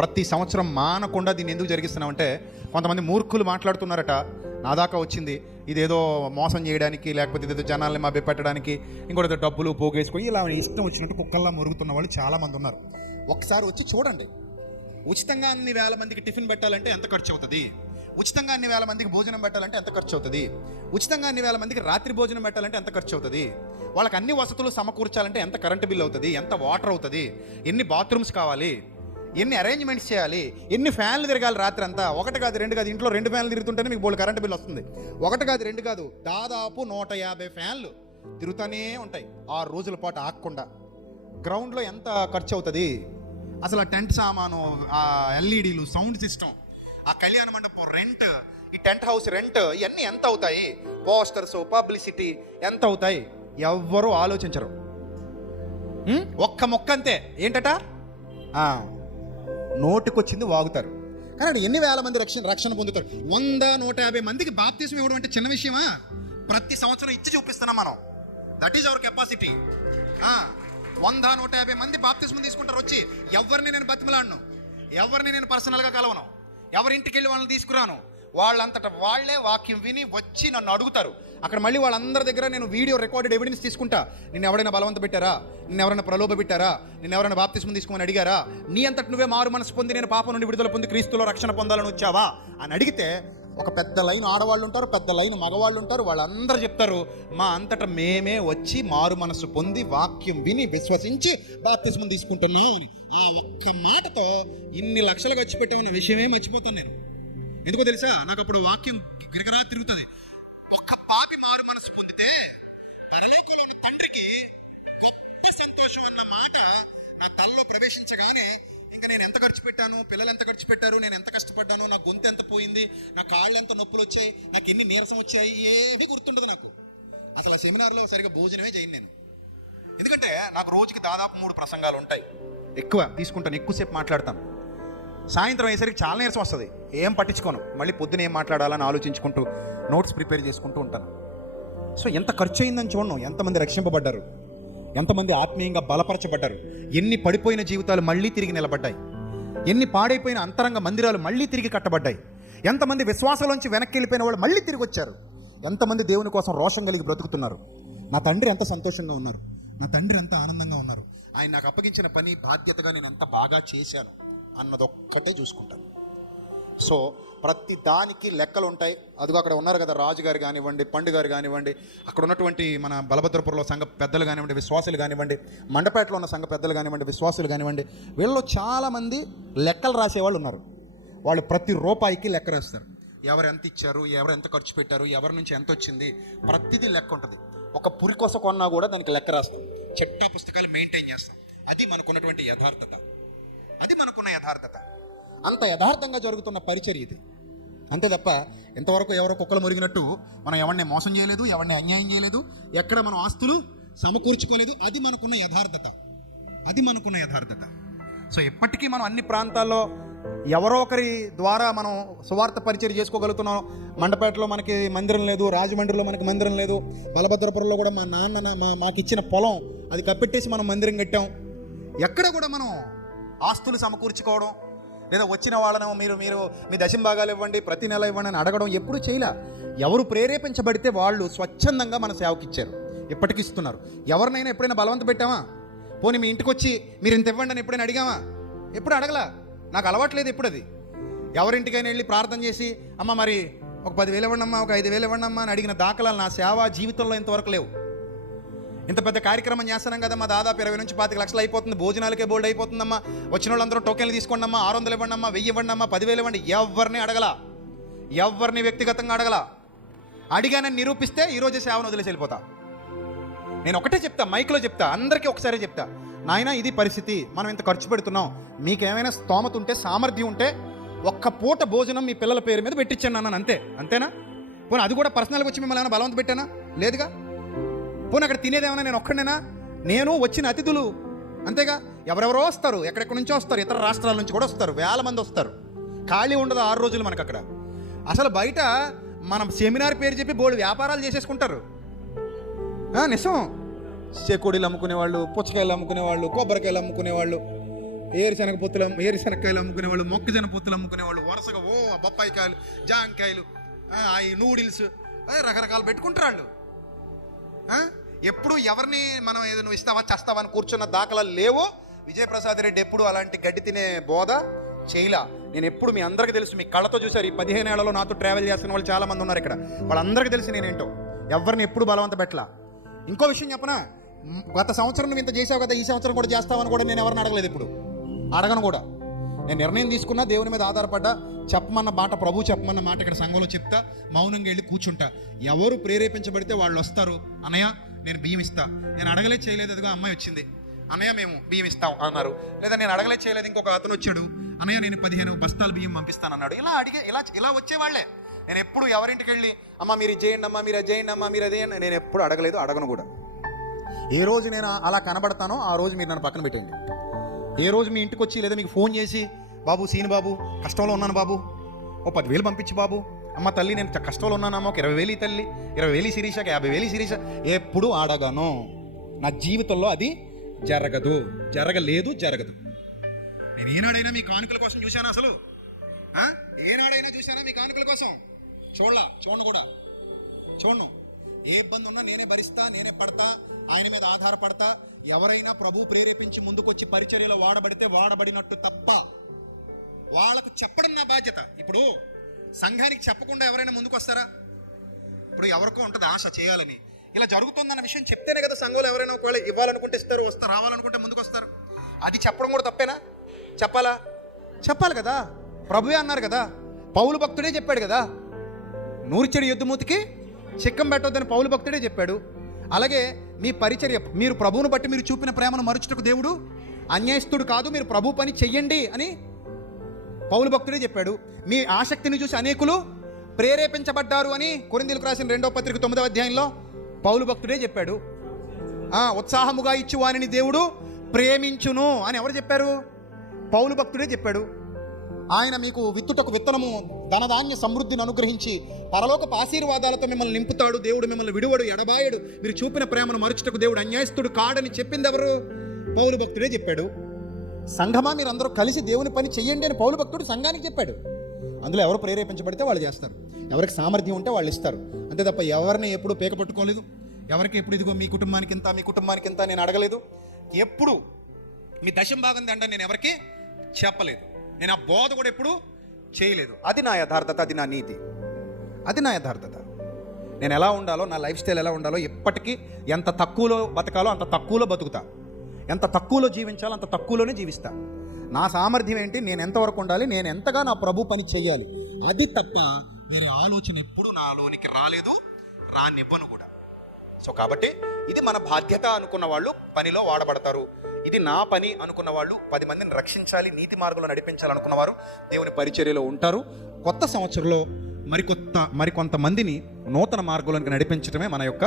ప్రతి సంవత్సరం మానకుండా దీన్ని ఎందుకు జరిగిస్తున్నామంటే, కొంతమంది మూర్ఖులు మాట్లాడుతున్నారట, నా దాకా వచ్చింది ఇదేదో మోసం చేయడానికి, లేకపోతే ఇదేదో జనాల్ని మభ్య పెట్టడానికి, ఇంకోటి డబ్బులు పోగేసుకొని ఇలా ఇష్టం వచ్చినట్టు కుక్కల్లా మురుగుతున్న వాళ్ళు చాలామంది ఉన్నారు. ఒకసారి వచ్చి చూడండి. ఉచితంగా అన్ని వేల మందికి టిఫిన్ పెట్టాలంటే ఎంత ఖర్చు అవుతుంది? ఉచితంగా అన్ని వేల మందికి భోజనం పెట్టాలంటే ఎంత ఖర్చు అవుతుంది? ఉచితంగా అన్ని వేల మందికి రాత్రి భోజనం పెట్టాలంటే ఎంత ఖర్చు అవుతుంది? వాళ్ళకి అన్ని వసతులు సమకూర్చాలంటే ఎంత కరెంటు బిల్ అవుతుంది? ఎంత వాటర్ అవుతుంది? ఎన్ని బాత్రూమ్స్ కావాలి? ఎన్ని అరేంజ్మెంట్స్ చేయాలి? ఎన్ని ఫ్యాన్లు తిరగాలి రాత్రి అంతా? ఒకటి కాదు, రెండు కాదు. ఇంట్లో 2 ఫ్యాన్లు తిరుగుతుంటేనే మీకు బోల్డ్ కరెంటు బిల్ వస్తుంది. ఒకటి కాదు, రెండు కాదు, దాదాపు 150 ఫ్యాన్లు తిరుగుతూనే ఉంటాయి 6 రోజుల పాటు ఆగకుండా. గ్రౌండ్లో ఎంత ఖర్చు అవుతుంది? అసలు ఆ టెంట్ సామాను, ఆ ఎల్ఈడీలు, సౌండ్ సిస్టమ్, ఆ కళ్యాణ మండపం రెంట్, ఈ టెంట్ హౌస్ రెంట్, ఇవన్నీ ఎంత అవుతాయి? పోస్టర్స్, పబ్లిసిటీ ఎంత అవుతాయి? ఎవ్వరూ ఆలోచించరు. ఒక్క మొక్క అంతే ఏంటట, నోటికొచ్చింది వాగుతారు. కానీ అక్కడ ఎన్ని వేల మంది రక్షణ పొందుతారు? 100-150 మందికి బాప్తిసం ఇవ్వడం అంటే చిన్న విషయమా? ప్రతి సంవత్సరం ఇచ్చి చూపిస్తున్నాం మనం. That is our capacity. 100-150 మంది బాప్తిసం తీసుకుంటారు వచ్చి. ఎవరిని నేను బతిమలాడను, ఎవరిని నేను పర్సనల్గా కలవను, ఎవరింటికి వెళ్ళి వాళ్ళని తీసుకురాను. వాళ్ళంతటా వాళ్ళే వాక్యం విని వచ్చి నన్ను అడుగుతారు. అక్కడ మళ్ళీ వాళ్ళందరి దగ్గర నేను వీడియో రికార్డెడ్ ఎవిడెన్స్ తీసుకుంటా. నిన్ను ఎవరైనా బలవంత పెట్టారా? నిన్ను ఎవరైనా ప్రలోభ పెట్టారా? నిన్ను ఎవరైనా బాప్తిస్మం తీసుకోమని అడిగారా? నీ అంతటి నువ్వే మారు మనసు పొంది నేను పాపం నుండి విడుదల పొంది క్రీస్తులో రక్షణ పొందాలని వచ్చావా అని అడిగితే, ఒక పెద్ద లైన్ ఆడవాళ్ళు ఉంటారు, పెద్ద లైన్ మగవాళ్ళు ఉంటారు. వాళ్ళందరూ చెప్తారు, మా అంతటా మేమే వచ్చి మారు మనసు పొంది వాక్యం విని విశ్వసించి బాప్తిస్మం తీసుకుంటున్నాం అని. ఆ ఒక్క మాటతో ఇన్ని లక్షలు ఖర్చు పెట్టామన్న విషయమే మర్చిపోతాను నేను. ఎందుకో తెలుసా? నాకు అప్పుడు వాక్యం గిరిగిరా తిరుగుతుంది. ఒక్క పాపి మారు మనసు పొందితే పరలోకంలోని తండ్రికి గొప్ప సంతోషం అన్న మాట నా తలలో ప్రవేశించగానే, ఇంకా నేను ఎంత ఖర్చు పెట్టాను, పిల్లలు ఎంత ఖర్చు పెట్టారు, నేను ఎంత కష్టపడ్డాను, నా గొంతు ఎంత పోయింది, నా కాళ్ళు ఎంత నొప్పులు వచ్చాయి, నాకు ఎన్ని నీరసం వచ్చాయి, ఏమీ గుర్తుండదు నాకు. అసలు ఆ సెమినార్లో సరిగా భోజనమే చేయను నేను. ఎందుకంటే నాకు రోజుకి దాదాపు 3 ప్రసంగాలు ఉంటాయి. ఎక్కువ తీసుకుంటాను, ఎక్కువసేపు మాట్లాడతాను. సాయంత్రం అయ్యేసరికి చాలా నీరసం వస్తుంది. ఏం పట్టించుకోను. మళ్ళీ పొద్దున ఏం మాట్లాడాలని ఆలోచించుకుంటూ నోట్స్ ప్రిపేర్ చేసుకుంటూ ఉంటాను. సో ఎంత ఖర్చు అయిందని చూడను. ఎంతమంది రక్షింపబడ్డారు, ఎంతమంది ఆత్మీయంగా బలపరచబడ్డారు, ఎన్ని పడిపోయిన జీవితాలు మళ్ళీ తిరిగి నిలబడ్డాయి, ఎన్ని పాడైపోయిన అంతరంగ మందిరాలు మళ్ళీ తిరిగి కట్టబడ్డాయి, ఎంతమంది విశ్వాసంలోంచి వెనక్కి వెళ్ళిపోయిన వాళ్ళు మళ్ళీ తిరిగి వచ్చారు, ఎంతమంది దేవుని కోసం రోషం కలిగి బ్రతుకుతున్నారు. నా తండ్రి ఎంత సంతోషంగా ఉన్నారు, నా తండ్రి ఎంత ఆనందంగా ఉన్నారు. ఆయన నాకు అప్పగించిన పని బాధ్యతగా నేను ఎంత బాగా చేశాను అన్నదొక్కటే చూసుకుంటాను. సో ప్రతి దానికి లెక్కలు ఉంటాయి. అదిగో అక్కడ ఉన్నారు కదా, రాజుగారు కానివ్వండి, పండుగారు కానివ్వండి, అక్కడ ఉన్నటువంటి మన బలభద్రపురంలో సంఘ పెద్దలు కానివ్వండి, విశ్వాసులు కానివ్వండి, మండపేటలో ఉన్న సంఘ పెద్దలు కానివ్వండి, విశ్వాసులు కానివ్వండి, వీళ్ళలో చాలామంది లెక్కలు రాసేవాళ్ళు ఉన్నారు. వాళ్ళు ప్రతి రూపాయికి లెక్క రాస్తారు. ఎవరు ఎంత ఇచ్చారు, ఎవరు ఎంత ఖర్చు పెట్టారు, ఎవరి నుంచి ఎంత వచ్చింది, ప్రతిదీ లెక్క ఉంటుంది. ఒక పురికొస కొన్నా కూడా దానికి లెక్క రాస్తాం. చట్టా పుస్తకాలు మెయింటైన్ చేస్తాం. అది మనకున్నటువంటి యథార్థత. అది మనకున్న యథార్థత. అంత యథార్థంగా జరుగుతున్న పరిచర్య ఇది. అంతే తప్ప ఎంతవరకు ఎవరో కుక్కలు మురిగినట్టు మనం ఎవరిని మోసం చేయలేదు, ఎవరిని అన్యాయం చేయలేదు, ఎక్కడ మనం ఆస్తులు సమకూర్చుకోలేదు. అది మనకున్న యథార్థత. అది మనకున్న యథార్థత. సో ఎప్పటికీ మనం అన్ని ప్రాంతాల్లో ఎవరో ఒకరి ద్వారా మనం సువార్త పరిచర్య చేసుకోగలుగుతున్నాం. మండపేటలో మనకి మందిరం లేదు, రాజమండ్రిలో మనకి మందిరం లేదు, బలభద్రపురంలో కూడా మా నాన్న మాకు ఇచ్చిన పొలం అది కప్పెట్టేసి మనం మందిరం కట్టాం. ఎక్కడ కూడా మనం ఆస్తులు సమకూర్చుకోవడం, లేదా వచ్చిన వాళ్ళను మీరు మీ దశంభాగాలు ఇవ్వండి, ప్రతి నెల ఇవ్వండి అని అడగడం ఎప్పుడు చేయలే. ఎవరు ప్రేరేపించబడితే వాళ్ళు స్వచ్ఛందంగా మన సేవకి ఇచ్చారు, ఎప్పటికి ఇస్తున్నారు. ఎవరినైనా ఎప్పుడైనా బలవంత పెట్టామా? పోనీ మీ ఇంటికి వచ్చి మీరు ఇంత ఇవ్వండి అని ఎప్పుడైనా అడిగామా? ఎప్పుడు అడగలా. నాకు అలవాట్లేదు ఎప్పుడు అది. ఎవరింటికైనా వెళ్ళి ప్రార్థన చేసి, అమ్మ మరి ఒక 10,000 ఇవ్వండి అమ్మా, ఒక 5,000 ఇవ్వండి అమ్మా అని అడిగిన దాఖలాలు నా సేవా జీవితంలో ఇంతవరకు లేవు. ఇంత పెద్ద కార్యక్రమం చేస్తున్నాం కదమ్మా, దాదాపు 20-25 లక్షలు అయిపోతుంది, భోజనాలకే బోల్డ్ అయిపోతుందమ్మా, వచ్చిన వాళ్ళందరూ టోకెన్లు తీసుకోండి అమ్మా, 600 ఇవ్వండి అమ్మా, 1000 ఇవ్వండి అమ్మా, 10,000 ఇవ్వండి. ఎవరిని అడగలా, ఎవరిని వ్యక్తిగతంగా అడగలా. అడిగానని నిరూపిస్తే ఈరోజు సేవను వదిలేసి వెళ్ళిపోతా. నేను ఒకటే చెప్తా, మైక్లో చెప్తా, అందరికీ ఒకసారి చెప్తా, నాయన ఇది పరిస్థితి, మనం ఇంత ఖర్చు పెడుతున్నాం, మీకేమైనా స్తోమత ఉంటే, సామర్థ్యం ఉంటే ఒక్క పూట భోజనం మీ పిల్లల పేరు మీద పెట్టించాను అన్నాను. అంతేనా? పోనీ అది కూడా పర్సనల్గా వచ్చి మిమ్మల్ని ఏమైనా బలవంత పెట్టానా? లేదుగా. పోనీ అక్కడ తినేదేమన్నా నేను ఒక్కడేనా? నేను వచ్చిన అతిథులు అంతేగా. ఎవరెవరో వస్తారు, ఎక్కడెక్కడి నుంచో వస్తారు, ఇతర రాష్ట్రాల నుంచి కూడా వస్తారు, వేల మంది వస్తారు. ఖాళీ ఉండదు 6 రోజులు మనకు అక్కడ. అసలు బయట మనం సెమినార్ పేరు చెప్పి బోల్డ్ వ్యాపారాలు చేసేసుకుంటారు. నిజం. చేకోడీలు అమ్ముకునేవాళ్ళు, పుచ్చకాయలు అమ్ముకునేవాళ్ళు, కొబ్బరికాయలు అమ్ముకునేవాళ్ళు, ఏరుశనక్కాయలు అమ్ముకునేవాళ్ళు, మొక్కజొన్న పొత్తులు అమ్ముకునేవాళ్ళు, వరుసగా బొప్పాయికాయలు, జాంకాయలు, ఈ నూడిల్స్ రకరకాలు పెట్టుకుంటారు వాళ్ళు. ఎప్పుడు ఎవరిని మనం ఏదో నువ్వు ఇస్తావా చేస్తావా అని కూర్చున్న దాఖలాలు లేవో. విజయప్రసాద్ రెడ్డి ఎప్పుడు అలాంటి గడ్డి తినే బోధ చేయలా. నేను ఎప్పుడు మీ అందరికీ తెలుసు, మీ కళ్ళతో చూశారు. ఈ 15 ఏళ్లలో నాతో ట్రావెల్ చేస్తున్న వాళ్ళు చాలా మంది ఉన్నారు ఇక్కడ. వాళ్ళందరికీ తెలిసి నేనేంటో ఎవరిని ఎప్పుడు బలవంత పెట్టలా. ఇంకో విషయం చెప్పనా, గత సంవత్సరం నువ్వు ఇంత చేసావు కదా, ఈ సంవత్సరం కూడా చేస్తావని కూడా నేను ఎవరిని అడగలేదు, ఇప్పుడు అడగను కూడా. నేను నిర్ణయం తీసుకున్నా, దేవుని మీద ఆధారపడ్డా. చెప్పమన్న మాట, ప్రభు చెప్పమన్న మాట ఇక్కడ సంఘంలో చెప్తా, మౌనంగా వెళ్ళి కూర్చుంటా. ఎవరు ప్రేరేపించబడితే వాళ్ళు వస్తారు. అన్నయ్య నేను బియ్యం ఇస్తా, నేను అడగలే చేయలేదు, అదిగో అమ్మాయి వచ్చింది, అన్నయ్య మేము బియ్యం ఇస్తాం అన్నారు. లేదా నేను అడగలే చేయలేదు, ఇంకొక అతను వచ్చాడు, అన్నయ్య నేను 15 బస్తాలు బియ్యం పంపిస్తాను అన్నాడు. ఇలా వచ్చేవాళ్లే. నేను ఎప్పుడు ఎవరింటికి వెళ్ళి అమ్మ మీరు ఇది చేయండి అమ్మా, మీరు అది చేయండి అమ్మా, మీరు అదే, నేను ఎప్పుడు అడగలేదు, అడగను కూడా. ఏ రోజు నేను అలా కనబడతానో ఆ రోజు మీరు నన్ను పక్కన పెట్టండి. ఏ రోజు మీ ఇంటికి వచ్చి లేదా మీకు ఫోన్ చేసి, బాబు సీను బాబు కష్టంలో ఉన్నాను బాబు, ఓ 10,000 పంపించి బాబు, అమ్మ తల్లి నేను కష్టంలో ఉన్నానమ్మ, ఒక 20,000 తల్లి, 20,000 శిరీషకి, 50,000 శిరీష, ఎప్పుడు అడగను. నా జీవితంలో అది జరగదు, జరగలేదు, జరగదు. నేను ఏనాడైనా మీ కానుకల కోసం చూశాను? అసలు ఏనాడైనా చూశానా మీ కానుకల కోసం? చూడను కూడా, చూడను. ఏ ఇబ్బంది ఉన్నా నేనే భరిస్తా, నేనే పడతా, ఆయన మీద ఆధారపడతా. ఎవరైనా ప్రభు ప్రేరేపించి ముందుకొచ్చి పరిచర్యలో వాడబడితే వాడబడినట్టు తప్ప వాళ్ళకు చెప్పడం నా బాధ్యత. ఇప్పుడు సంఘానికి చెప్పకుండా ఎవరైనా ముందుకు వస్తారా? ఇప్పుడు ఎవరికో ఉంటుంది ఆశ చేయాలని, ఇలా జరుగుతుందన్న విషయం చెప్తేనే కదా సంఘంలో ఎవరైనా ఒకవేళ ఇవ్వాలనుకుంటే ఇస్తారు, వస్తారు, రావాలనుకుంటే ముందుకు వస్తారు. అది చెప్పడం కూడా తప్పేనా? చెప్పాలి కదా. ప్రభువే అన్నారు కదా, పౌలు భక్తుడే చెప్పాడు కదా, నూర్చెడు యుద్ధమూతికి చిక్కం పెట్టొద్దని పౌలు భక్తుడే చెప్పాడు. అలాగే మీ పరిచర్య, మీరు ప్రభువును బట్టి మీరు చూపిన ప్రేమను మరుచుటకు దేవుడు అన్యాయస్తుడు కాదు, మీరు ప్రభు పని చెయ్యండి అని పౌలు భక్తుడే చెప్పాడు. మీ ఆసక్తిని చూసి అనేకులు ప్రేరేపించబడ్డారు అని కొరింథీయులకు రాసిన 2వ పత్రిక 9వ అధ్యాయంలో పౌలు భక్తుడే చెప్పాడు. ఉత్సాహముగా ఇచ్చి వారిని దేవుడు ప్రేమించును అని ఎవరు చెప్పారు? పౌలు భక్తుడే చెప్పాడు. ఆయన మీకు విత్తుటకు విత్తనము ధనధాన్య సమృద్ధిని అనుగ్రహించి పరలోకపు ఆశీర్వాదాలతో మిమ్మల్ని నింపుతాడు, దేవుడు మిమ్మల్ని విడువడు, ఎడబాయడు, మీరు చూపిన ప్రేమను మరుచుటకు దేవుడు అన్యాయస్తుడు కాడని చెప్పింది ఎవరు? పౌలు భక్తుడే చెప్పాడు. సంఘమా మీరందరూ కలిసి దేవుని పని చెయ్యండి అని పౌలు భక్తుడు సంఘానికి చెప్పాడు. అందులో ఎవరు ప్రేరేపించబడితే వాళ్ళు చేస్తారు, ఎవరికి సామర్థ్యం ఉంటే వాళ్ళు ఇస్తారు, అంతే తప్ప ఎవరిని ఎప్పుడు పేక పట్టుకోలేదు. ఎవరికి ఎప్పుడు ఇదిగో మీ కుటుంబానికి ఇంత నేను అడగలేదు. ఎప్పుడు మీ దశం భాగం దండ నేను ఎవరికి చెప్పలేదు. నేను ఆ బోధ కూడా ఎప్పుడు చేయలేదు. అది నా యథార్థత, అది నా నీతి, అది నా యథార్థత. నేను ఎలా ఉండాలో, నా లైఫ్ స్టైల్ ఎలా ఉండాలో, ఎప్పటికీ ఎంత తక్కువలో బతకాలో అంత తక్కువలో బతుకుతా, ఎంత తక్కువలో జీవించాలో అంత తక్కువలోనే జీవిస్తా. నా సామర్థ్యం ఏంటి, నేను ఎంతవరకు ఉండాలి, నేను ఎంతగా నా ప్రభు పని చెయ్యాలి, అది తప్ప వేరే ఆలోచన ఎప్పుడు నాలోనికి రాలేదు, రానివ్వను కూడా. సో కాబట్టి ఇది మన బాధ్యత అనుకున్న వాళ్ళు పనిలో వాడబడతారు. ఇది నా పని అనుకున్న వాళ్ళు 10 మందిని రక్షించాలి, నీతి మార్గంలో నడిపించాలి అనుకున్న వారు దేవుని పరిచర్యలో ఉంటారు. కొత్త సంవత్సరంలో మరికొంతమందిని నూతన మార్గంలోకి నడిపించడమే మన యొక్క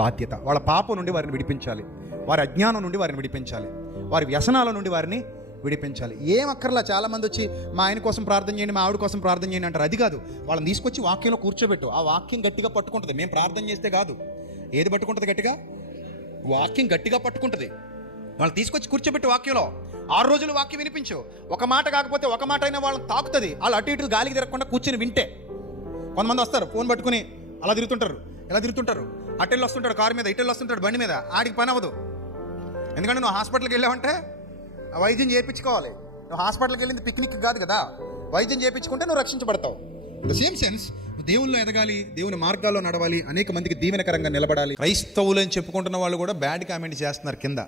బాధ్యత. వాళ్ళ పాపం నుండి వారిని విడిపించాలి, వారి అజ్ఞానం నుండి వారిని విడిపించాలి, వారి వ్యసనాల నుండి వారిని విడిపించాలి. ఏం అక్కర్లా. చాలామంది వచ్చి మా ఆయన కోసం ప్రార్థన చేయండి, మా ఆవిడ కోసం ప్రార్థన చేయండి అంటారు. అది కాదు, వాళ్ళని తీసుకొచ్చి వాక్యంలో కూర్చోబెట్టు. ఆ వాక్యం గట్టిగా పట్టుకుంటుంది. మేము ప్రార్థన చేస్తే కాదు, ఏది పట్టుకుంటుంది? గట్టిగా వాక్యం గట్టిగా పట్టుకుంటుంది. వాళ్ళు తీసుకొచ్చి కూర్చోబెట్టి వాక్యంలో 6 రోజులు వాక్యం వినిపించు. ఒక మాట కాకపోతే ఒక మాట అయినా వాళ్ళని తాకుతుంది. వాళ్ళు అటు ఇటు గాలికి తిరగకుండా కూర్చొని వింటే. కొంతమంది వస్తారు ఫోన్ పట్టుకుని అలా తిరుగుతుంటారు, ఎలా తిరుగుతుంటారు, అటెళ్ళు వస్తుంటాడు కారు మీద, ఇటెళ్ళు వస్తుంటాడు బండి మీద. ఆడికి పని అవ్వదు. ఎందుకంటే నువ్వు హాస్పిటల్కి వెళ్ళావంటే వైద్యం చేయించుకోవాలి. నువ్వు హాస్పిటల్కి వెళ్ళింది పిక్నిక్ కాదు కదా. వైద్యం చేయించుకుంటే నువ్వు రక్షించబడతావు. ద సేమ్ సెన్స్ దేవుల్లో ఎదగాలి, దేవుని మార్గాల్లో నడవాలి, అనేక మందికి దీవెనకరంగా నిలబడాలి. క్రైస్తవులు అని చెప్పుకుంటున్న వాళ్ళు కూడా బ్యాడ్ కామెంట్ చేస్తున్నారు కింద.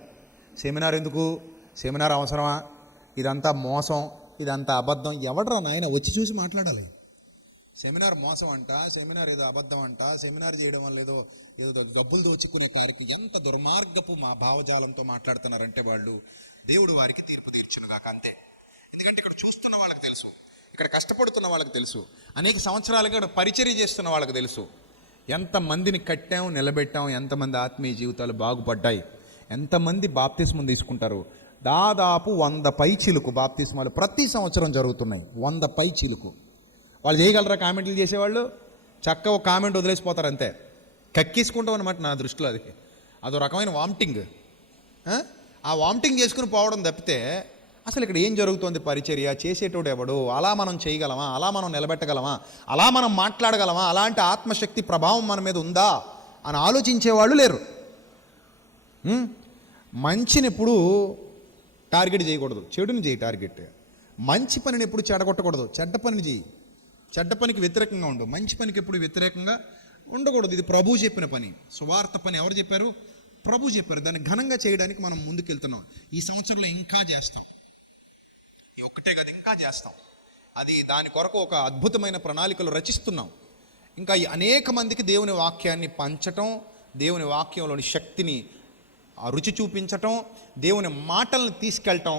సెమినార్ ఎందుకు, సెమినార్ అవసరమా, ఇదంతా మోసం, ఇదంతా అబద్ధం. ఎవడరా నాయన వచ్చి చూసి మాట్లాడాలి. సెమినార్ మోసం అంట, సెమినార్ ఏదో అబద్ధం అంట, సెమినార్ చేయడం వల్ల ఏదో డబ్బులు దోచుకునే కార్యక్రమం. ఎంత దుర్మార్గపు మా భావజాలంతో మాట్లాడుతున్నారంటే వాళ్ళు, దేవుడు వారికి తీర్పు తీర్చును కాక అంతే. ఎందుకంటే ఇక్కడ చూస్తున్న వాళ్ళకి తెలుసు, ఇక్కడ కష్టపడుతున్న వాళ్ళకి తెలుసు, అనేక సంవత్సరాలుగా ఇక్కడ పరిచర్య చేస్తున్న వాళ్ళకి తెలుసు, ఎంతమందిని కట్టాం, నిలబెట్టాం, ఎంతమంది ఆత్మీయ జీవితాలు బాగుపడ్డాయి, ఎంతమంది బాప్తిస్మం తీసుకుంటారు. దాదాపు 100 పైచిలుకు బాప్తిస్మాలు ప్రతి సంవత్సరం జరుగుతున్నాయి. 100 పైచిలుకు. వాళ్ళు చేయగలరా కామెంట్లు చేసేవాళ్ళు? చక్కగా ఒక కామెంట్ వదిలేసిపోతారు అంతే. కక్కేసుకుంటాం అనమాట నా దృష్టిలో. అదో రకమైన వామిటింగ్. ఆ వామిటింగ్ చేసుకుని పోవడం తప్పితే అసలు ఇక్కడ ఏం జరుగుతుంది? పరిచర్య చేసేటోడు ఎవడు? అలా మనం చేయగలమా? అలా మనం నిలబెట్టగలమా? అలా మనం మాట్లాడగలమా? అలాంటి ఆత్మశక్తి ప్రభావం మన మీద ఉందా అని ఆలోచించేవాళ్ళు లేరు. మంచిని ఎప్పుడు టార్గెట్ చేయకూడదు, చెడుని చేయి టార్గెట్. మంచి పనిని ఎప్పుడు చెడగొట్టకూడదు, చెడ్డ పనిని చేయి. చెడ్డ పనికి వ్యతిరేకంగా ఉండు, మంచి పనికి ఎప్పుడు వ్యతిరేకంగా ఉండకూడదు. ఇది ప్రభు చెప్పిన పని. సువార్త పని ఎవరు చెప్పారు? ప్రభు చెప్పారు. దాన్ని ఘనంగా చేయడానికి మనం ముందుకెళ్తున్నాం. ఈ సంవత్సరంలో ఇంకా చేస్తాం. ఈ ఒక్కటే కదా, ఇంకా చేస్తాం. అది దాని కొరకు ఒక అద్భుతమైన ప్రణాళికలు రచిస్తున్నాం. ఇంకా అనేక మందికి దేవుని వాక్యాన్ని పంచటం, దేవుని వాక్యంలోని శక్తిని రుచి చూపించటం, దేవుని మాటలను తీసుకెళ్ళటం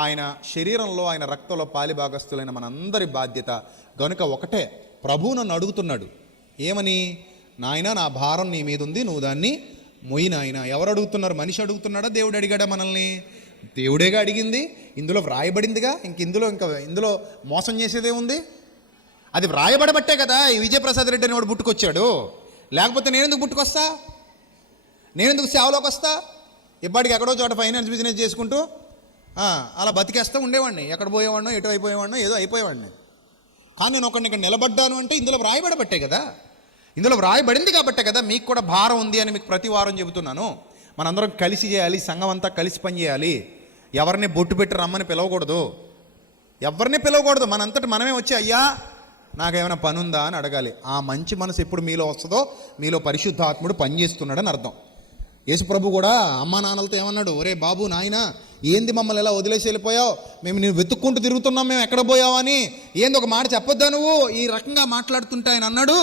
ఆయన శరీరంలో, ఆయన రక్తంలో పాలిభాగస్తులైన మనందరి బాధ్యత. గనుక ఒకటే, ప్రభువు నన్ను అడుగుతున్నాడు ఏమని? నాయన, నా భారం నీ మీద ఉంది, నువ్వు దాన్ని మొయ్యి నాయన. ఎవరు అడుగుతున్నారు? మనిషి అడుగుతున్నాడా? దేవుడు అడిగాడా మనల్ని? దేవుడేగా అడిగింది. ఇందులో వ్రాయబడిందిగా. ఇందులో మోసం చేసేదే ఉంది? అది వ్రాయబడబట్టే కదా ఈ విజయప్రసాద్ రెడ్డి అని వాడు పుట్టుకొచ్చాడు. లేకపోతే నేను ఎందుకు పుట్టుకొస్తా? నేను ఎందుకు సేవలోకి వస్తా? ఇప్పటికి ఎక్కడో చోట ఫైనాన్స్ బిజినెస్ చేసుకుంటూ అలా బతికేస్తూ ఉండేవాడిని. ఎక్కడ పోయేవాడినో, ఎటు అయిపోయేవాడినో, ఏదో అయిపోయేవాడిని. కానీ నేను ఒకరిని ఇక్కడ నిలబడ్డాను అంటే ఇందులో వ్రాయబడబట్టే కదా. ఇందులో వ్రాయబడింది కాబట్టే కదా మీకు కూడా భారం ఉంది అని మీకు ప్రతి వారం చెబుతున్నాను. మనందరం కలిసి చేయాలి, సంఘం అంతా కలిసి పనిచేయాలి. ఎవరిని బొట్టు పెట్టి రమ్మని పిలవకూడదు, ఎవరిని పిలవకూడదు. మనంతటి మనమే వచ్చి అయ్యా నాకేమైనా పని ఉందా అని అడగాలి. ఆ మంచి మనసు ఎప్పుడు మీలో వస్తుందో మీలో పరిశుద్ధాత్ముడు పనిచేస్తున్నాడని అర్థం. యేసుప్రభు కూడా అమ్మా నాన్నలతో ఏమన్నాడు? ఒరే బాబు, నాయన, ఏంది మమ్మల్ని ఎలా వదిలేసి వెళ్ళిపోయావు? మేము నేను వెతుక్కుంటూ తిరుగుతున్నాం, మేము ఎక్కడ పోయావు అని ఏంది ఒక మాట చెప్పొద్దా నువ్వు? ఈ రకంగా మాట్లాడుతుంటే ఆయన అన్నాడు,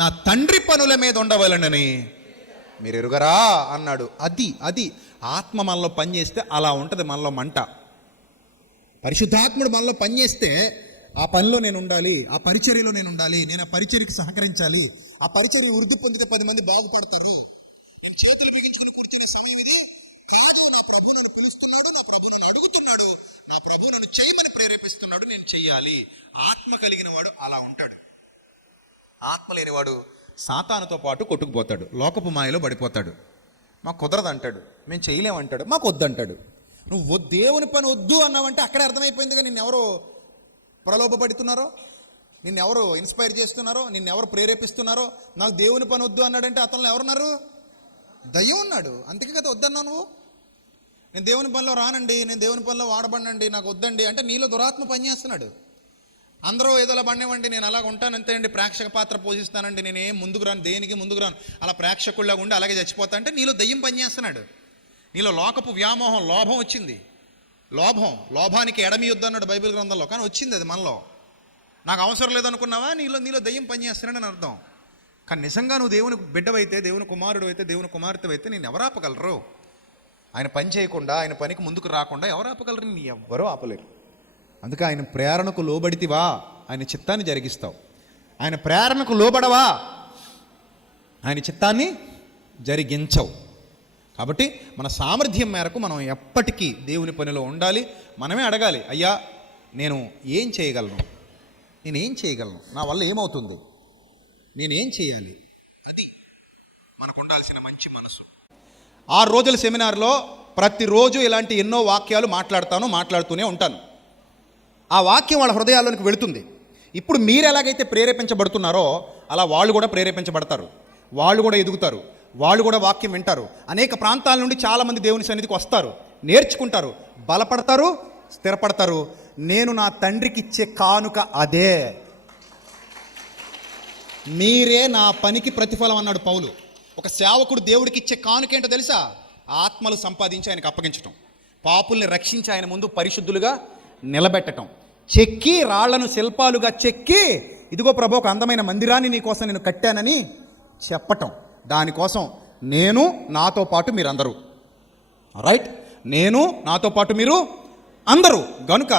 నా తండ్రి పనుల మీద ఉండవలనని మీరు ఎరుగరా అన్నాడు. అది ఆత్మ మనలో పనిచేస్తే అలా ఉంటుంది. మనలో మంట. పరిశుద్ధాత్ముడు మనలో పనిచేస్తే ఆ పనిలో నేను ఉండాలి, ఆ పరిచర్యలో నేను ఉండాలి, నేను ఆ పరిచర్యకి సహకరించాలి. ఆ పరిచర్య వృద్ధి పొందితే 10 మంది బాగుపడతారు. నేను చేతులు బిగించుకుని కూర్చునే సమయం ఇది కాదు. నా ప్రభు నన్ను పిలుస్తున్నాడు, నా ప్రభు నన్ను అడుగుతున్నాడు, నా ప్రభు నన్ను చేయమని ప్రేరేపిస్తున్నాడు, నేను చెయ్యాలి. ఆత్మ కలిగిన వాడు అలా ఉంటాడు. ఆత్మ లేనివాడు సాతానుతో పాటు కొట్టుకుపోతాడు, లోకపు మాయలో పడిపోతాడు. మాకు కుదరదు అంటాడు, మేము చేయలేమంటాడు, మాకు వద్దంటాడు. నువ్వు దేవుని పని వద్దు అన్నావంటే అక్కడే అర్థమైపోయిందిగా నిన్నెవరో ప్రలోభపడుతున్నారో, నిన్నెవరు ఇన్స్పైర్ చేస్తున్నారో, నిన్నెవరు ప్రేరేపిస్తున్నారో. నాకు దేవుని పని వద్దు అన్నాడంటే అతను ఎవరున్నారు? దయ్యం ఉన్నాడు. అందుకే కదా వద్దన్నావు నువ్వు. నేను దేవుని పనిలో రానండి, నేను దేవుని పనిలో వాడబడినండి, నాకు వద్దండి అంటే నీలో దురాత్మ పనిచేస్తున్నాడు. అందరూ ఏదోలా పడినవ్వండి, నేను అలాగ ఉంటానంతే అండి, ప్రేక్షక పాత్ర పోషిస్తానండి, నేనేం ముందుకు రాను, దేనికి ముందుకు రాను, అలా ప్రేక్షకుల్లాగా ఉండి అలాగే చచ్చిపోతా అంటే నీలో దయ్యం పనిచేస్తున్నాడు. నీలో లోకపు వ్యామోహం, లోభం వచ్చింది. లోభానికి ఎడమియొద్దు అన్నాడు బైబిల్ గ్రంథంలో, కానీ వచ్చింది అది మనలో. నాకు అవసరం లేదనుకున్నావా? నీలో దయ్యం పనిచేస్తున్నాడని అర్థం. కానీ నిజంగా నువ్వు దేవుని బిడ్డవైతే, దేవుని కుమారుడు అయితే, దేవుని కుమార్తె అయితే నేను ఎవరు ఆపగలరు? ఆయన పని చేయకుండా, ఆయన పనికి ముందుకు రాకుండా ఎవరు ఆపగలరు? నీ ఎవ్వరూ ఆపలేరు. అందుకే ఆయన ప్రేరణకు లోబడితివా, ఆయన చిత్తాన్ని జరిగిస్తావు. ఆయన ప్రేరణకు లోబడవా, ఆయన చిత్తాన్ని జరిగించవు. కాబట్టి మన సామర్థ్యం మేరకు మనం ఎప్పటికీ దేవుని పనిలో ఉండాలి. మనమే అడగాలి, అయ్యా నేను ఏం చేయగలను, నా వల్ల ఏమవుతుంది, నేనేం చేయాలి? అది మనకు ఉండాల్సిన మంచి మనసు. 6 రోజుల సెమినార్లో ప్రతిరోజు ఇలాంటి ఎన్నో వాక్యాలు మాట్లాడుతూనే ఉంటాను. ఆ వాక్యం వాళ్ళ హృదయాల్లోనికి వెళుతుంది. ఇప్పుడు మీరు ఎలాగైతే ప్రేరేపించబడుతున్నారో అలా వాళ్ళు కూడా ప్రేరేపించబడతారు, వాళ్ళు కూడా ఎదుగుతారు, వాళ్ళు కూడా వాక్యం వింటారు. అనేక ప్రాంతాల నుండి చాలామంది దేవుని సన్నిధికి వస్తారు, నేర్చుకుంటారు, బలపడతారు, స్థిరపడతారు. నేను నా తండ్రికి ఇచ్చే కానుక అదే, మీరే నా పనికి ప్రతిఫలం అన్నాడు పౌలు. ఒక సేవకుడు దేవుడికి ఇచ్చే కానుక ఏంటో తెలుసా? ఆత్మలు సంపాదించి ఆయనకు అప్పగించటం, పాపుల్ని రక్షించి ఆయన ముందు పరిశుద్ధులుగా నిలబెట్టటం, చెక్కి రాళ్లను శిల్పాలుగా చెక్కి ఇదిగో ప్రభు ఒక అందమైన మందిరాన్ని నీకోసం నేను కట్టానని చెప్పటం. దానికోసం నేను, నాతో పాటు మీరందరూ, రైట్, నేను, నాతో పాటు మీరు అందరూ. గనుక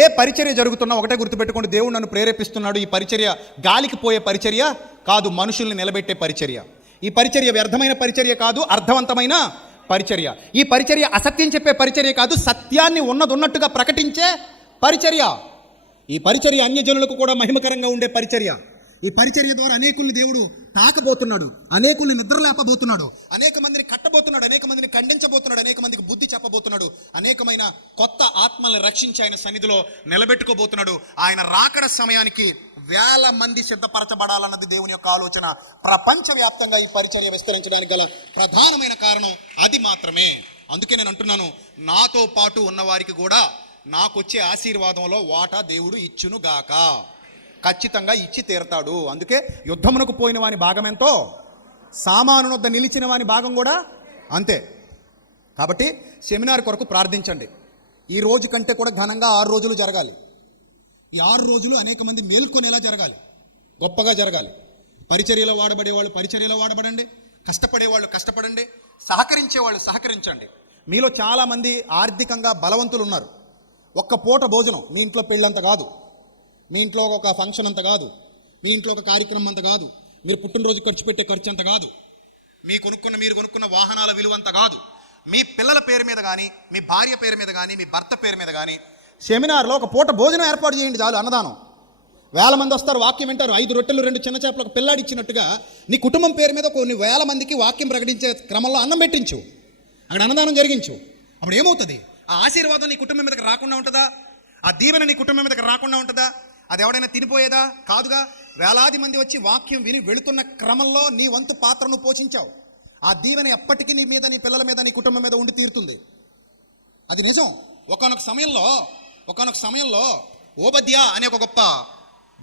ఏ పరిచర్య జరుగుతున్నా ఒకటే గుర్తుపెట్టుకోండి, దేవుడు నన్ను ప్రేరేపిస్తున్నాడు. ఈ పరిచర్య గాలికి పోయే పరిచర్య కాదు, మనుషుల్ని నిలబెట్టే పరిచర్య. ఈ పరిచర్య వ్యర్థమైన పరిచర్య కాదు, అర్థవంతమైన పరిచర్య. ఈ పరిచర్య అసత్యం చెప్పే పరిచర్య కాదు, సత్యాన్ని ఉన్నట్టుగా ప్రకటించే పరిచర్య. ఈ పరిచర్య అన్యజనులకు కూడా మహిమకరంగా ఉండే పరిచర్య. ఈ పరిచర్య ద్వారా అనేకుల్ని దేవుడు తాకబోతున్నాడు, అనేకుల్ని నిద్రలేపబోతున్నాడు, అనేక మందిని కట్టబోతున్నాడు, అనేక మందిని ఖండించబోతున్నాడు, అనేక మందికి బుద్ధి చెప్పబోతున్నాడు, అనేకమైన కొత్త ఆత్మల్ని రక్షించి ఆయన సన్నిధిలో నిలబెట్టుకోబోతున్నాడు. ఆయన రాకడ సమయానికి వేల మంది సిద్ధపరచబడాలన్నది దేవుని యొక్క ఆలోచన. ప్రపంచవ్యాప్తంగా ఈ పరిచర్య విస్తరించడానికి గల ప్రధానమైన కారణం అది మాత్రమే. అందుకే నేను అంటున్నాను, నాతో పాటు ఉన్నవారికి కూడా నాకొచ్చే ఆశీర్వాదంలో వాటా దేవుడు ఇచ్చును గాక. ఖచ్చితంగా ఇచ్చి తీరతాడు. అందుకే యుద్ధమునకు పోయిన వాని భాగం ఎంతో, సామాను వద్ద నిలిచిన వాని భాగం కూడా అంతే. కాబట్టి సెమినార్ కొరకు ప్రార్థించండి. ఈ రోజు కంటే కూడా ఘనంగా 6 రోజులు జరగాలి. ఈ 6 రోజులు అనేక మంది మేల్కొనేలా జరగాలి, గొప్పగా జరగాలి. పరిచర్యలో వాడబడేవాళ్ళు పరిచర్యలో వాడబడండి, కష్టపడేవాళ్ళు కష్టపడండి, సహకరించేవాళ్ళు సహకరించండి. మీలో చాలామంది ఆర్థికంగా బలవంతులు ఉన్నారు. ఒక్క పూట భోజనం మీ ఇంట్లో పెళ్ళంత కాదు, మీ ఇంట్లో ఒక ఫంక్షన్ అంత కాదు, మీ ఇంట్లో ఒక కార్యక్రమం అంత కాదు, మీరు పుట్టినరోజు ఖర్చు పెట్టే ఖర్చు అంత కాదు, మీరు కొనుక్కున్న వాహనాల విలువ అంత కాదు. మీ పిల్లల పేరు మీద కానీ, మీ భార్య పేరు మీద కానీ, మీ భర్త పేరు మీద కానీ సెమినార్లో ఒక పూట భోజనం ఏర్పాటు చేయండి చాలు. అన్నదానం. వేల మంది వస్తారు, వాక్యం వింటారు. 5 రొట్టెలు 2 చిన్న చేపలు ఒక పిల్లాడి ఇచ్చినట్టుగా నీ కుటుంబం పేరు మీద కొన్ని వేల మందికి వాక్యం ప్రకటించే క్రమంలో అన్నం పెట్టించు, అక్కడ అన్నదానం జరిగించు. అప్పుడు ఏమవుతుంది? ఆ ఆశీర్వాదం నీ కుటుంబం మీదకి రాకుండా ఉంటుందా? ఆ దీవెన నీ కుటుంబం మీదకి రాకుండా ఉంటుందా? అది ఎవడైనా తినిపోయేదా? కాదుగా. వేలాది మంది వచ్చి వాక్యం విని వెళుతున్న క్రమంలో నీ వంతు పాత్రను పోషించావు. ఆ దీవెన ఎప్పటికీ నీ మీద, నీ పిల్లల మీద, నీ కుటుంబం మీద ఉండి తీరుతుంది. అది నిజం. ఒకానొక సమయంలో ఓబద్యా అనే ఒక గొప్ప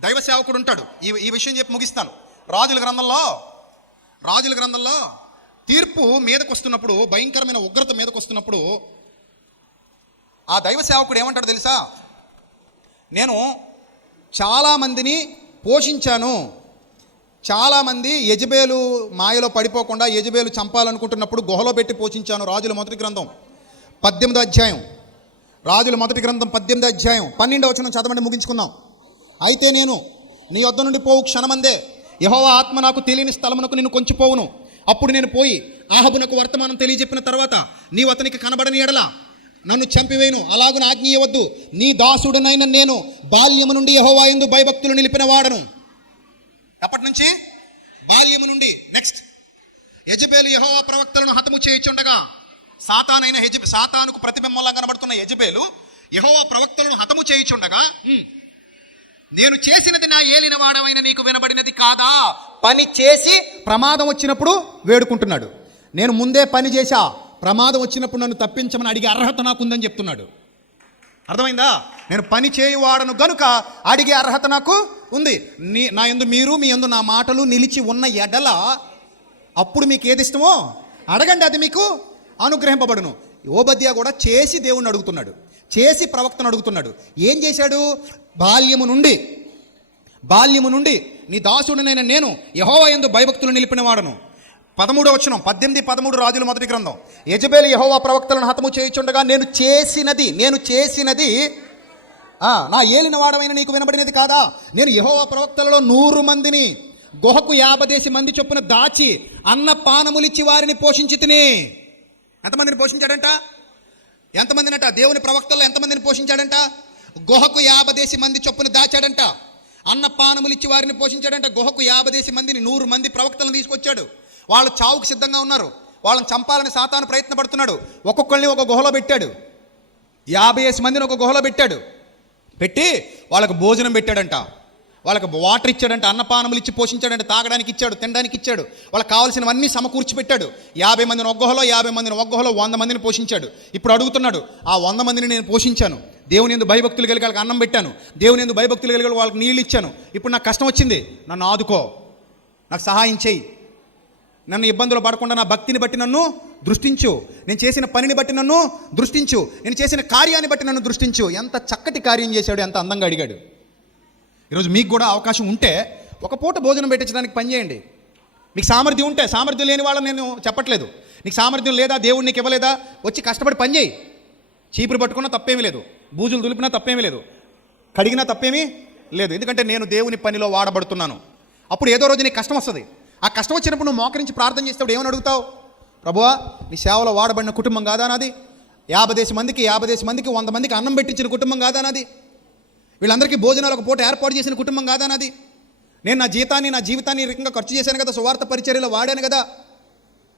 దైవ సేవకుడు ఉంటాడు. ఈ విషయం చెప్పి ముగిస్తాను. రాజుల గ్రంథంలో తీర్పు మీదకు వస్తున్నప్పుడు, భయంకరమైన ఉగ్రత మీదకు వస్తున్నప్పుడు ఆ దైవ సేవకుడు ఏమంటాడు తెలుసా? నేను చాలామందిని పోషించాను, చాలామంది యెజబేలు మాయలో పడిపోకుండా యెజబేలు చంపాలనుకుంటున్నప్పుడు గుహలో పెట్టి పోషించాను. రాజుల మొదటి గ్రంథం 18వ అధ్యాయం, రాజుల మొదటి గ్రంథం 18వ అధ్యాయం 12వ వచనం చదవండి, ముగించుకుందాం. అయితే నేను నీ వద్ద నుండి పోవు క్షణమందే యెహోవా ఆత్మ నాకు తెలియని స్థలమునకు నిన్ను కొంచిపోవును. అప్పుడు నేను పోయి ఆహాబునకు వర్తమానం తెలియజెప్పిన తర్వాత నీవు అతనికి కనబడని ఎడల నన్ను చంపివేయను, అలాగున ఆజ్ఞ ఇవ్వద్దు. నీ దాసుడనైన నేను బాల్యము నుండి యెహోవా యందు భయభక్తులు నిలిపిన వాడను. ఎప్పటి నుంచి? బాల్యము నుండి. నెక్స్ట్, యెజబేలు యెహోవా ప్రవక్తలను హతము చేయుచుండగా, సాతానుకు ప్రతిబింబంలా కనబడుతున్న యెజబేలు యెహోవా ప్రవక్తలను హతము చేయుచుండగా, నేను చేసినది నా ఏలిన వాడవైన నీకు వినబడినది కాదా? పని చేసి ప్రమాదం వచ్చినప్పుడు వేడుకుంటున్నాడు. నేను ముందే పని చేశా, ప్రమాదం వచ్చినప్పుడు నన్ను తప్పించమని అడిగే అర్హత నాకుందని చెప్తున్నాడు. అర్థమైందా? నేను పని చేయువాడను గనుక అడిగే అర్హత నాకు ఉంది. నా యందు మీరు, మీ యందు నా మాటలు నిలిచి ఉన్న ఎడల అప్పుడు మీకు ఏది ఇష్టమో అడగండి, అది మీకు అనుగ్రహింపబడును. ఓబద్యా కూడా చేసి దేవుణ్ణి అడుగుతున్నాడు, చేసి ప్రవక్తను అడుగుతున్నాడు. ఏం చేశాడు? బాల్యము నుండి నీ దాసుడనైన నేను యెహోవా యందు భయభక్తులు నిలిపిన వాడను. 13వ వచనం, 18-13 రాజుల మొదటి గ్రంథం. యెజబేలు యెహోవా ప్రవక్తలను హతము చేయుచుండగా నేను చేసినది నా ఏలిన వాడమైన నీకు వినబడినది కాదా? నేను యెహోవా ప్రవక్తలలో 100 మందిని గుహకు 50 మంది చొప్పున దాచి అన్న పానములిచ్చి వారిని పోషించి తిని. ఎంతమందిని పోషించాడంట? ఎంతమందినట? దేవుని ప్రవక్తల్లో ఎంతమందిని పోషించాడంట? గుహకు 50 మంది చొప్పున దాచాడంట. అన్న పానములిచ్చి వారిని పోషించాడంట. గుహకు 50 మందిని, 100 మంది ప్రవక్తలను తీసుకొచ్చాడు. వాళ్ళు చావుకు సిద్ధంగా ఉన్నారు, వాళ్ళని చంపాలని సాతాను ప్రయత్నపడుతున్నాడు. ఒక్కొక్కరిని ఒక గుహలో పెట్టాడు, 50 మందిని ఒక గుహలో పెట్టాడు. పెట్టి వాళ్ళకు భోజనం పెట్టాడంట, వాళ్ళకి వాటర్ ఇచ్చాడంట, అన్నపానములు ఇచ్చి పోషించాడంట, తాగడానికి ఇచ్చాడు, తినడానికి ఇచ్చాడు, వాళ్ళకి కావాల్సినవన్నీ సమకూర్చి పెట్టాడు. 50 మందిని ఒక గుహలో, 50 మందిని ఒక గుహలో, 100 మందిని పోషించాడు. ఇప్పుడు అడుగుతున్నాడు, ఆ 100 మందిని నేను పోషించాను, దేవుని యందు భయభక్తులు కలిగి వాళ్ళకి అన్నం పెట్టాను, దేవుని యందు భయభక్తులు కలిగి వాళ్ళకి నీళ్ళు ఇచ్చాను. ఇప్పుడు నాకు కష్టం వచ్చింది, నన్ను ఆదుకో, నాకు సహాయం చేయి, నన్ను ఇబ్బందులు పడకుండా నా భక్తిని బట్టి నన్ను దృష్టించు, నేను చేసిన పనిని బట్టి నన్ను దృష్టించు, నేను చేసిన కార్యాన్ని బట్టి నన్ను దృష్టించు. ఎంత చక్కటి కార్యం చేశాడు, ఎంత అందంగా అడిగాడు. ఈరోజు మీకు కూడా అవకాశం ఉంటే ఒక పూట భోజనం పెట్టించడానికి పనిచేయండి. మీకు సామర్థ్యం ఉంటే, సామర్థ్యం లేని వాళ్ళని నేను చెప్పట్లేదు, నీకు సామర్థ్యం లేదా, దేవుడు నీకు ఇవ్వలేదా, వచ్చి కష్టపడి పని చేయి. చీపురు పట్టుకున్నా తప్పేమీ లేదు, బూజులు దులిపినా తప్పేమీ లేదు, కడిగినా తప్పేమీ లేదు. ఎందుకంటే నేను దేవుని పనిలో వాడబడుతున్నాను. అప్పుడు ఏదో రోజు నీకు కష్టం వస్తుంది. ఆ కష్టం వచ్చినప్పుడు నువ్వు మోకరించి ప్రార్థన చేసేటప్పుడు ఏమని అడుగుతావు? ప్రభువా, నీ సేవలో వాడబడిన కుటుంబం కాదా నాది? 50 మందికి 100 మందికి అన్నం పెట్టించిన కుటుంబం కాదా నాది? వీళ్ళందరికీ భోజనాలు ఒక పూట ఏర్పాటు చేసిన కుటుంబం కాదా నాది? నేను నా జీవితాన్ని ఈ రకంగా ఖర్చు చేశాను కదా, సువార్త పరిచర్యలో వాడాను కదా.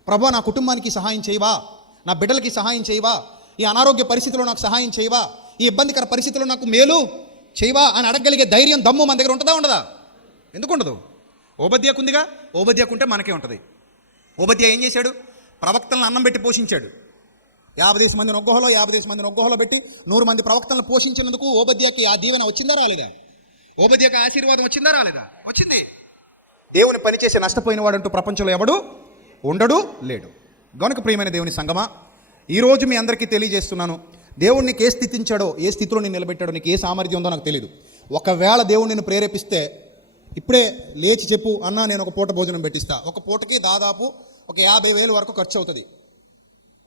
ప్రభువా నా కుటుంబానికి సహాయం చేయవా, నా బిడ్డలకి సహాయం చేయవా, ఈ అనారోగ్య పరిస్థితిలో నాకు సహాయం చేయవా, ఈ ఇబ్బందికర పరిస్థితిలో నాకు మేలు చేయవా అని అడగగలిగే ధైర్యం, దమ్ము మన దగ్గర ఉంటుందా ఉండదా? ఎందుకు ఉండదు? ఓబద్యాకు ఉందిగా. ఓబద్యాకు ఉంటే మనకే ఉంటుంది. ఓబద్యా ఏం చేశాడు? ప్రవక్తలను అన్నం పెట్టి పోషించాడు. 50 మందిని ఒక గుహలో పెట్టి 100 మంది ప్రవక్తలను పోషించినందుకు ఓబద్యాకి ఆ దీవెన వచ్చిందా రాలేదా? ఓబద్యాకి ఆశీర్వాదం వచ్చిందా రాలేదా? వచ్చింది. దేవుని పనిచేసి నష్టపోయిన వాడంటూ ప్రపంచంలో ఎవడు ఉండడు, లేడు. గనుక ప్రియమైన దేవుని సంగమా, ఈరోజు మీ అందరికీ తెలియజేస్తున్నాను, దేవుడు నీకు ఏ స్థితి ఇచ్చాడో, ఏ స్థితిలో నేను నిలబెట్టాడో, నీకు ఏ సామర్థ్యం ఉందో నాకు తెలియదు. ఒకవేళ దేవుడు నిన్ను ప్రేరేపిస్తే ఇప్పుడే లేచి చెప్పు, అన్నా నేను ఒక పూట భోజనం పెట్టిస్తా. ఒక పూటకి దాదాపు ఒక 50,000 వరకు ఖర్చు అవుతుంది.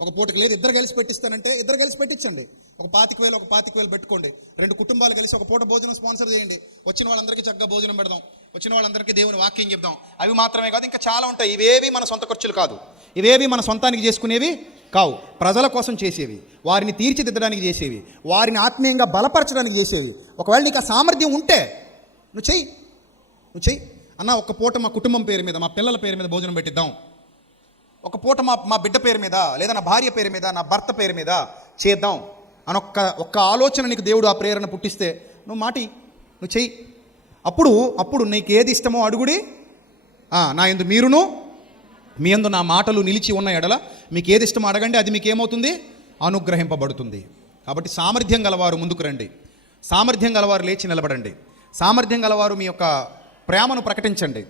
ఒక పూటకి. లేదు ఇద్దరు కలిసి పెట్టిస్తానంటే ఇద్దరు కలిసి పెట్టించండి. ఒక 25,000 పెట్టుకోండి. 2 కుటుంబాలు కలిసి ఒక పూట భోజనం స్పాన్సర్ చేయండి. వచ్చిన వాళ్ళందరికీ చక్కగా భోజనం పెడదాం, వచ్చిన వాళ్ళందరికీ దేవుని వాక్యం చెప్దాం. అవి మాత్రమే కాదు, ఇంకా చాలా ఉంటాయి. ఇవేవి మన సొంత ఖర్చులు కాదు, ఇవేవి మన సొంతానికి చేసుకునేవి కావు. ప్రజల కోసం చేసేవి, వారిని తీర్చిదిద్దడానికి చేసేవి, వారిని ఆత్మీయంగా బలపరచడానికి చేసేవి. ఒకవేళ నీకు ఆ సామర్థ్యం ఉంటే నువ్వు చెయ్యి. అన్న ఒక పూట మా కుటుంబం పేరు మీద, మా పిల్లల పేరు మీద భోజనం పెట్టిద్దాం. ఒక పూట మా బిడ్డ పేరు మీద, లేదా నా భార్య పేరు మీద, నా భర్త పేరు మీద చేద్దాం అని ఒక్క ఆలోచన నీకు దేవుడు ఆ ప్రేరణ పుట్టిస్తే నువ్వు చెయ్యి. అప్పుడు నీకు ఏది ఇష్టమో అడుగుడి. నా యందు మీరును మీ యందు నా మాటలు నిలిచి ఉన్న ఎడల మీకు ఏది ఇష్టమో అడగండి, అది మీకు ఏమవుతుంది? అనుగ్రహింపబడుతుంది. కాబట్టి సామర్థ్యం గలవారు ముందుకు రండి, సామర్థ్యం గలవారు లేచి నిలబడండి, సామర్థ్యం గలవారు మీ యొక్క ప్రేమను ప్రకటించండి,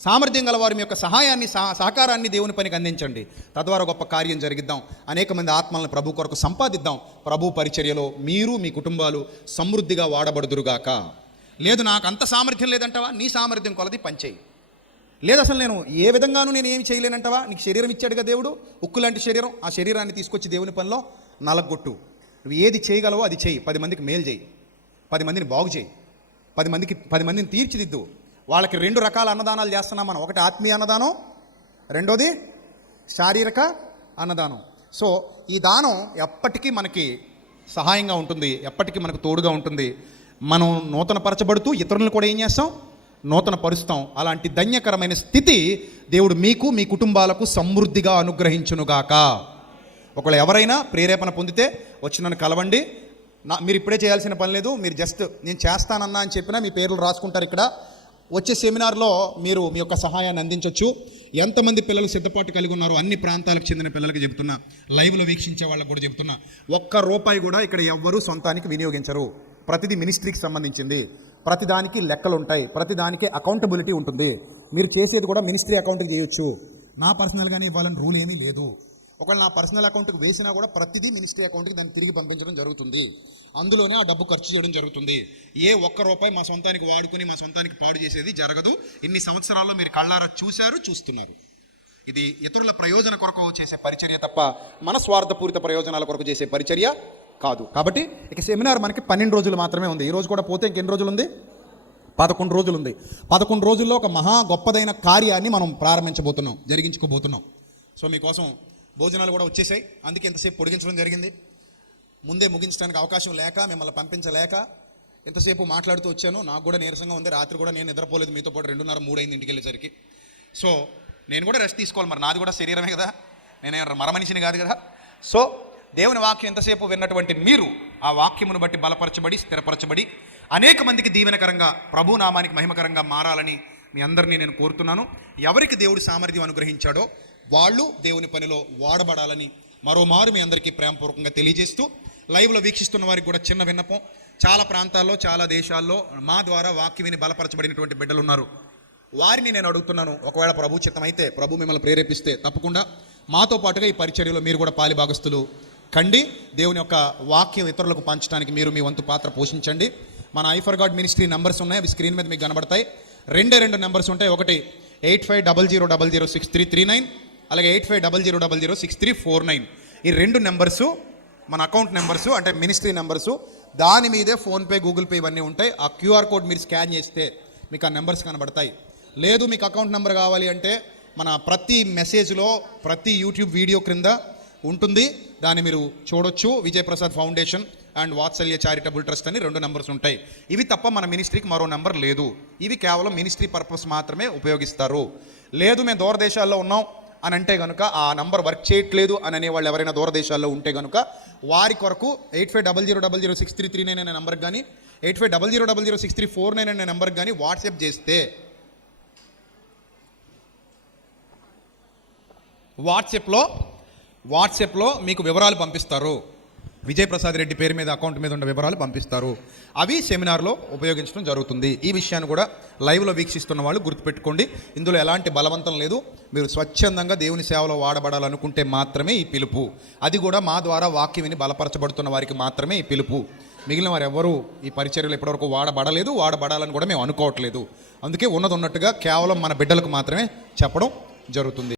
సామర్థ్యం గలవారు మీ యొక్క సహాయాన్ని సహకారాన్ని దేవుని పనికి అందించండి. తద్వారా గొప్ప కార్యం జరిగిద్దాం. అనేక మంది ఆత్మలను ప్రభు కొరకు సంపాదిద్దాం. ప్రభు పరిచర్యలో మీరు మీ కుటుంబాలు సమృద్ధిగా వాడబడుదురుగాక. లేదు నాకు అంత సామర్థ్యం లేదంటావా, నీ సామర్థ్యం కొలది పనిచేయి. లేదు అసలు నేను ఏ విధంగానూ నేను ఏమి చేయలేనంటావా, నీకు శరీరం ఇచ్చాడుగా దేవుడు, ఉక్కు లాంటి శరీరం. ఆ శరీరాన్ని తీసుకొచ్చి దేవుని పనిలో నలగొట్టు. నువ్వు ఏది చేయగలవో అది చేయి. 10 మందికి మేలు చేయి, 10 మందిని బాగు చేయి, 10 మందిని తీర్చిదిద్దు. వాళ్ళకి 2 రకాల అన్నదానాలు చేస్తున్నాం మనం. ఒకటి ఆత్మీయ అన్నదానం, రెండోది శారీరక అన్నదానం. సో ఈ దానం ఎప్పటికీ మనకి సహాయంగా ఉంటుంది, ఎప్పటికీ మనకు తోడుగా ఉంటుంది. మనం నూతనపరచబడుతూ ఇతరులను కూడా ఏం చేస్తాం? నూతన పరుస్తాం. అలాంటి ధన్యకరమైన స్థితి దేవుడు మీకు మీ కుటుంబాలకు సమృద్ధిగా అనుగ్రహించునుగాక. ఒకవేళ ఎవరైనా ప్రేరేపణ పొందితే వచ్చి నన్ను కలవండి. మీరు ఇప్పుడే చేయాల్సిన పని లేదు. మీరు జస్ట్ నేను చేస్తానన్నా అని చెప్పినా మీ పేర్లు రాసుకుంటారు. ఇక్కడ వచ్చే సెమినార్లో మీరు మీ యొక్క సహాయాన్ని అందించవచ్చు. ఎంతమంది పిల్లలు సిద్ధపాటు కలిగి ఉన్నారో అన్ని ప్రాంతాలకు చెందిన పిల్లలకి చెబుతున్నా, లైవ్లో వీక్షించే వాళ్ళకి కూడా చెబుతున్నా, ₹1 కూడా ఇక్కడ ఎవ్వరూ సొంతానికి వినియోగించరు. ప్రతిదీ మినిస్ట్రీకి సంబంధించింది, ప్రతిదానికి లెక్కలు ఉంటాయి, ప్రతిదానికి అకౌంటబిలిటీ ఉంటుంది. మీరు చేసేది కూడా మినిస్ట్రీ అకౌంట్కి చేయొచ్చు. నా పర్సనల్గానే ఇవ్వాలని రూల్ ఏమీ లేదు. ఒకవేళ నా పర్సనల్ అకౌంట్కి వేసినా కూడా ప్రతిదీ మినిస్ట్రీ అకౌంట్కి దాన్ని తిరిగి పంపించడం జరుగుతుంది. అందులోనే ఆ డబ్బు ఖర్చు చేయడం జరుగుతుంది. ఏ ₹1 మా సొంతానికి వాడుకొని మా సొంతానికి పాడు చేసేది జరగదు. ఇన్ని సంవత్సరాల్లో మీరు కళ్ళారా చూస్తున్నారు. ఇది ఇతరుల ప్రయోజన కొరకు చేసే పరిచర్య తప్ప మన స్వార్థపూరిత ప్రయోజనాల కొరకు చేసే పరిచర్య కాదు. కాబట్టి ఇక సెమినార్ మనకి 12 రోజులు మాత్రమే ఉంది. ఈ రోజు కూడా పోతే ఇంకెన్ని రోజులు ఉంది? 11 రోజులు ఉంది. 11 రోజుల్లో ఒక మహా గొప్పదైన కార్యాన్ని మనం జరిగించుకోబోతున్నాం. సో మీకోసం భోజనాలు కూడా వచ్చేసాయి. అందుకే ఎంతసేపు పొడిగించడం జరిగింది. ముందే ముగించడానికి అవకాశం లేక, మిమ్మల్ని పంపించలేక ఎంతసేపు మాట్లాడుతూ వచ్చాను. నాకు కూడా నీరసంగా ఉంది. రాత్రి కూడా నేను నిద్రపోలేదు. మీతో పాటు 2:30, 3 అయింది ఇంటికి వెళ్ళేసరికి. సో నేను కూడా రెస్ట్ తీసుకోవాలి. మరి నాది కూడా శరీరమే కదా, నేనే మరమనిషిని కాదు కదా. సో దేవుని వాక్యం ఎంతసేపు విన్నటువంటి మీరు ఆ వాక్యమును బట్టి బలపరచబడి, స్థిరపరచబడి అనేక మందికి దీవెనకరంగా, ప్రభు నామానికి మహిమకరంగా మారాలని మీ అందరినీ నేను కోరుతున్నాను. ఎవరికి దేవుడు సామర్థ్యం అనుగ్రహించాడో వాళ్ళు దేవుని పనిలో వాడబడాలని మరోమారు మీ అందరికీ ప్రేమపూర్వకంగా తెలియజేస్తూ, లైవ్లో వీక్షిస్తున్న వారికి కూడా చిన్న విన్నపం. చాలా ప్రాంతాల్లో, చాలా దేశాల్లో మా ద్వారా వాక్యం విని బలపరచబడినటువంటి బిడ్డలు ఉన్నారు. వారిని నేను అడుగుతున్నాను, ఒకవేళ ప్రభు చిత్తమైతే, ప్రభు మిమ్మల్ని ప్రేరేపిస్తే తప్పకుండా మాతో పాటుగా ఈ పరిచర్యలో మీరు కూడా పాలిభాగస్తులు కండి. దేవుని యొక్క వాక్యం ఇతరులకు పంచడానికి మీరు మీ వంతు పాత్ర పోషించండి. మన I for God ministry numbers ఉన్నాయి, అవి స్క్రీన్ మీద మీకు కనబడతాయి. 2 నెంబర్స్ ఉంటాయి. ఒకటి 8500006339, అలాగే 8500006349. ఈ 2 నెంబర్సు మన అకౌంట్ నెంబర్సు, అంటే మినిస్ట్రీ నెంబర్సు. దాని మీదే ఫోన్పే, గూగుల్ పే ఇవన్నీ ఉంటాయి. ఆ QR కోడ్ మీరు స్కాన్ చేస్తే మీకు ఆ నెంబర్స్ కనబడతాయి. లేదు మీకు అకౌంట్ నెంబర్ కావాలి అంటే మన ప్రతి మెసేజ్లో, ప్రతి యూట్యూబ్ వీడియో క్రింద ఉంటుంది, దాన్ని మీరు చూడొచ్చు. Vijay Prasad foundation and Vatsalya charitable trust అని 2 నంబర్స్ ఉంటాయి. ఇవి తప్ప మన మినిస్ట్రీకి మరో నెంబర్ లేదు. ఇవి కేవలం మినిస్ట్రీ పర్పస్ మాత్రమే ఉపయోగిస్తారు. లేదు మేము దూరదేశాల్లో ఉన్నాం అని అంటే కనుక, ఆ నంబర్ వర్క్ చేయట్లేదు అని అనేవాళ్ళు ఎవరైనా దూరదేశాల్లో ఉంటే కనుక వారి కొరకు 8500006339 అనే నెంబర్కి కానీ 8500006349 అనే నెంబర్కి కానీ వాట్సాప్ చేస్తే వాట్సాప్లో మీకు వివరాలు పంపిస్తారు. విజయప్రసాద్ రెడ్డి పేరు మీద అకౌంట్ మీద ఉన్న వివరాలు పంపిస్తారు. అవి సెమినార్లో ఉపయోగించడం జరుగుతుంది. ఈ విషయాన్ని కూడా లైవ్లో వీక్షిస్తున్న వాళ్ళు గుర్తుపెట్టుకోండి. ఇందులో ఎలాంటి బలవంతం లేదు. మీరు స్వచ్ఛందంగా దేవుని సేవలో వాడబడాలనుకుంటే మాత్రమే ఈ పిలుపు. అది కూడా మా ద్వారా వాక్యం విని బలపరచబడుతున్న వారికి మాత్రమే ఈ పిలుపు. మిగిలిన వారు ఎవరు ఈ పరిచర్యలు ఇప్పటివరకు వాడబడలేదు, వాడబడాలని కూడా మేము అనుకోవట్లేదు. అందుకే ఉన్నది ఉన్నట్టుగా కేవలం మన బిడ్డలకు మాత్రమే చెప్పడం జరుగుతుంది.